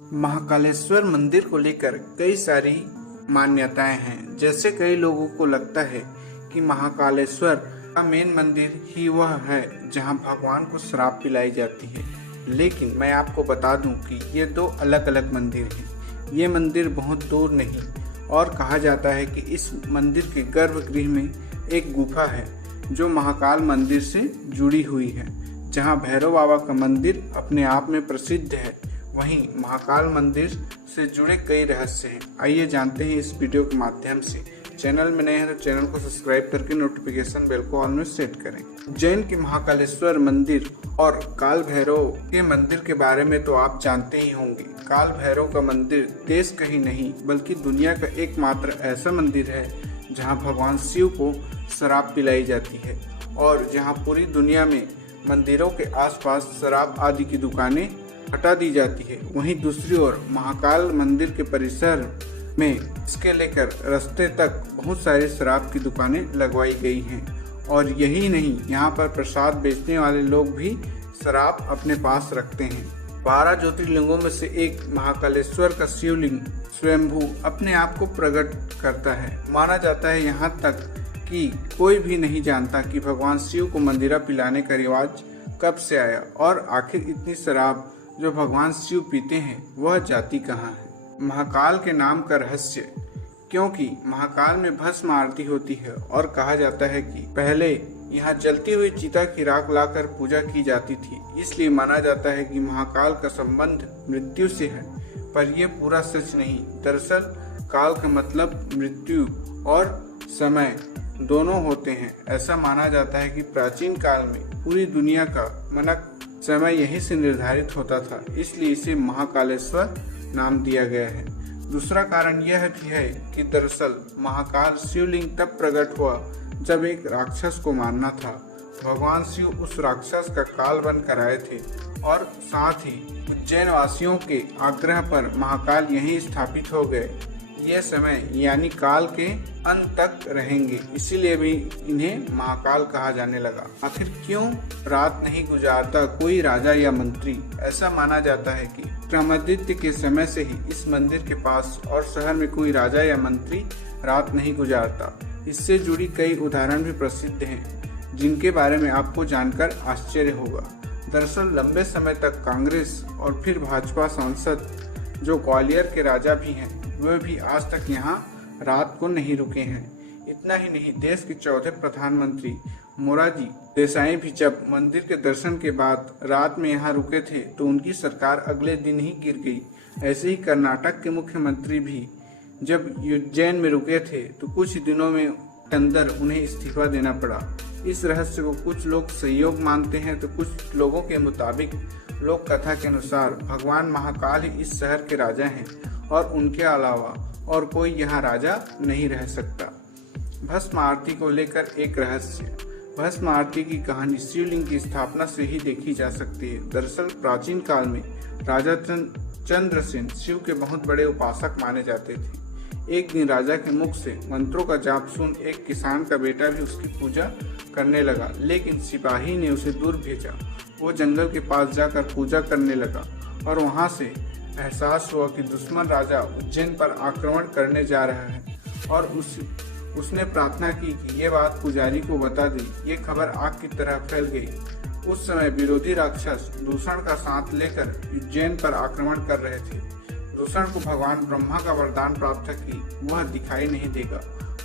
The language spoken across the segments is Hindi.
महाकालेश्वर मंदिर को लेकर कई सारी मान्यताएं हैं। जैसे कई लोगों को लगता है कि महाकालेश्वर का मेन मंदिर ही वह है जहां भगवान को श्राप पिलाई जाती है, लेकिन मैं आपको बता दूं कि ये दो अलग अलग मंदिर हैं। ये मंदिर बहुत दूर नहीं, और कहा जाता है कि इस मंदिर के गर्भगृह में एक गुफा है जो महाकाल मंदिर से जुड़ी हुई है, जहां भैरव बाबा का मंदिर अपने आप में प्रसिद्ध है। वहीं महाकाल मंदिर से जुड़े कई रहस्य हैं। आइए जानते हैं इस वीडियो के माध्यम से। चैनल में नए हैं तो चैनल को सब्सक्राइब करके नोटिफिकेशन बेल को ऑल में सेट करें। उज्जैन के महाकालेश्वर मंदिर और काल भैरव के मंदिर के बारे में तो आप जानते ही होंगे। काल भैरव का मंदिर देश का ही नहीं बल्कि दुनिया का एकमात्र ऐसा मंदिर है जहां भगवान शिव को शराब पिलाई जाती है और जहां पूरी दुनिया में मंदिरों के आसपास शराब आदि की दुकानें हटा दी जाती है। वहीं दूसरी ओर महाकाल मंदिर के परिसर में इसके लेकर रास्ते तक बहुत सारी शराब की दुकानें लगवाई गई हैं। और यही नहीं, यहाँ पर प्रसाद बेचने वाले लोग भी शराब अपने पास रखते हैं। 12 ज्योतिर्लिंगों में से एक महाकालेश्वर का शिवलिंग स्वयंभू अपने आप को प्रकट करता है। माना जाता है यहाँ तक कि कोई भी नहीं जानता कि भगवान शिव को मंदिरा पिलाने का रिवाज कब से आया और आखिर इतनी शराब जो भगवान शिव पीते हैं वह जाती कहाँ है। महाकाल के नाम का रहस्य, क्योंकि महाकाल में भस्म आरती होती है और कहा जाता है कि पहले यहाँ जलती हुई चिता की राख लाकर पूजा की जाती थी, इसलिए माना जाता है कि महाकाल का संबंध मृत्यु से है। पर यह पूरा सच नहीं। दरअसल काल का मतलब मृत्यु और समय दोनों होते हैं। ऐसा माना जाता है कि प्राचीन काल में पूरी दुनिया का मनक समय यहीं से निर्धारित होता था, इसलिए इसे महाकालेश्वर नाम दिया गया है। दूसरा कारण यह भी है कि दरअसल महाकाल शिवलिंग तब प्रकट हुआ जब एक राक्षस को मारना था। भगवान शिव उस राक्षस का काल बनकर आए थे और साथ ही उज्जैन वासियों के आग्रह पर महाकाल यहीं स्थापित हो गए। ये समय यानी काल के अंत तक रहेंगे, इसीलिए भी इन्हें महाकाल कहा जाने लगा। आखिर क्यों रात नहीं गुजारता कोई राजा या मंत्री? ऐसा माना जाता है कि विक्रमादित्य के समय से ही इस मंदिर के पास और शहर में कोई राजा या मंत्री रात नहीं गुजारता। इससे जुड़ी कई उदाहरण भी प्रसिद्ध हैं, जिनके बारे में आपको जानकर आश्चर्य होगा। दरअसल लंबे समय तक कांग्रेस और फिर भाजपा सांसद जो ग्वालियर के राजा भी हैं, वे भी आज तक यहाँ रात को नहीं रुके हैं। इतना ही नहीं, देश के चौथे प्रधानमंत्री मोरारजी देसाई भी जब मंदिर के दर्शन के बाद रात में यहाँ रुके थे तो उनकी सरकार अगले दिन ही गिर गई। ऐसे ही कर्नाटक के मुख्यमंत्री भी जब उज्जैन में रुके थे तो कुछ दिनों में अंदर उन्हें इस्तीफा देना पड़ा। इस रहस्य को कुछ लोग संयोग मानते हैं तो कुछ लोगों के मुताबिक लोक कथा के अनुसार भगवान महाकाल ही इस शहर के राजा हैं और उनके अलावा और कोई यहाँ राजा नहीं रह सकता। भस्म आरती को लेकर एक रहस्य। भस्म आरती की कहानी शिवलिंग की स्थापना से ही देखी जा सकती है। दरअसल प्राचीन काल में राजा चंद्रसेन शिव के बहुत बड़े उपासक माने जाते थे। एक दिन राजा के मुख से मंत्रों का जाप सुन एक किसान का बेटा भी उसकी पूजा करने लगा, लेकिन सिपाही ने उसे दूर भेजा। वो जंगल के पास जाकर पूजा करने लगा और वहां से एहसास हुआ कि दुश्मन राजा उज्जैन पर आक्रमण करने जा रहा है और उसने प्रार्थना की कि ये बात पुजारी को बता दे। ये खबर आग की तरह फैल गई। उस समय विरोधी राक्षस दूषण का साथ लेकर उज्जैन पर आक्रमण कर रहे थे। दूषण को भगवान ब्रह्मा का वरदान प्राप्त था कि वह दिखाई नहीं देगा।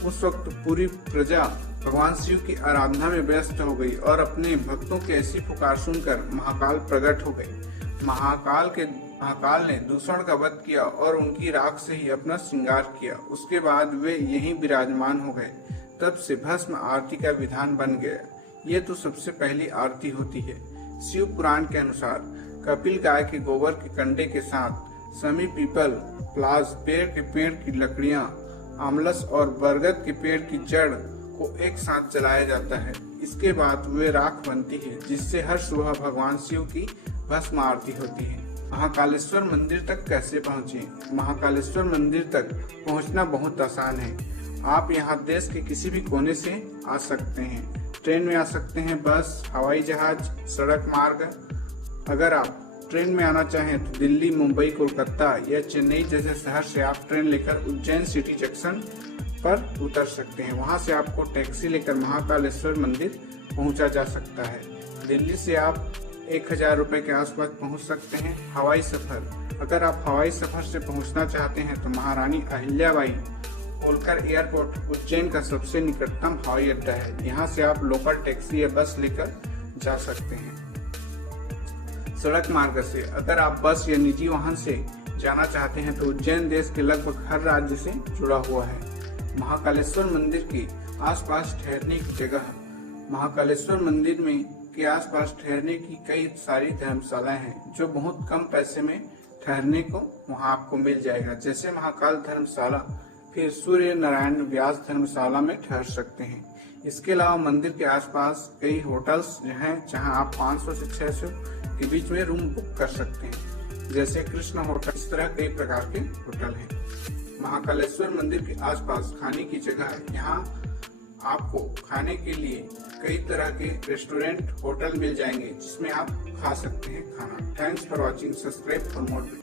उस वक्त पूरी प्रजा भगवान शिव की आराधना में व्यस्त हो गई और अपने भक्तों की ऐसी पुकार सुनकर महाकाल प्रकट हो गए। महाकाल ने दूषण का वध किया और उनकी राख से ही अपना श्रृंगार किया। उसके बाद वे यहीं विराजमान हो गए। तब से भस्म आरती का विधान बन गया। ये तो सबसे पहली आरती होती है। शिव पुराण के अनुसार कपिल गाय के गोबर के कंडे के साथ समी पीपल, प्लास पेड़ की लकड़ियां, आमलस और बरगद के पेड़ की जड़ को एक साथ जलाया जाता है। इसके बाद वे राख बनती है, जिससे हर सुबह भगवान शिव की भस्म आरती होती है। महाकालेश्वर मंदिर तक कैसे पहुँचे? महाकालेश्वर मंदिर तक पहुँचना बहुत आसान है। आप यहाँ देश के किसी भी कोने से आ सकते हैं। ट्रेन में आ सकते हैं, बस, हवाई जहाज, सड़क मार्ग। अगर आप ट्रेन में आना चाहें तो दिल्ली, मुंबई, कोलकाता या चेन्नई जैसे शहर से आप ट्रेन लेकर उज्जैन सिटी जंक्शन पर उतर सकते हैं। वहां से आपको टैक्सी लेकर महाकालेश्वर मंदिर पहुंचा जा सकता है। दिल्ली से आप 1000 रुपये के आसपास पहुंच सकते हैं। हवाई सफर, अगर आप हवाई सफर से पहुंचना चाहते हैं तो महारानी अहिल्याबाई होलकर एयरपोर्ट उज्जैन का सबसे निकटतम हवाई अड्डा है। यहाँ से आप लोकल टैक्सी या बस लेकर जा सकते हैं। सड़क मार्ग से, अगर आप बस या निजी वाहन से जाना चाहते हैं तो उज्जैन देश के लगभग हर राज्य से जुड़ा हुआ है। महाकालेश्वर मंदिर के आसपास ठहरने की जगह, महाकालेश्वर मंदिर में के आसपास ठहरने की कई सारी धर्मशालाएं हैं जो बहुत कम पैसे में ठहरने को वहां आपको मिल जाएगा, जैसे महाकाल धर्मशाला, फिर सूर्य नारायण व्यास धर्मशाला में ठहर सकते हैं। इसके अलावा मंदिर के आसपास कई होटल्स हैं जहां आप 500 से 600 के बीच में रूम बुक कर सकते हैं, जैसे कृष्ण होटल। इस तरह कई प्रकार के होटल हैं। महाकालेश्वर मंदिर के आसपास खाने की जगह है। यहाँ आपको खाने के लिए कई तरह के रेस्टोरेंट, होटल मिल जाएंगे जिसमें आप खा सकते हैं खाना। Thanks for watching, subscribe for more video.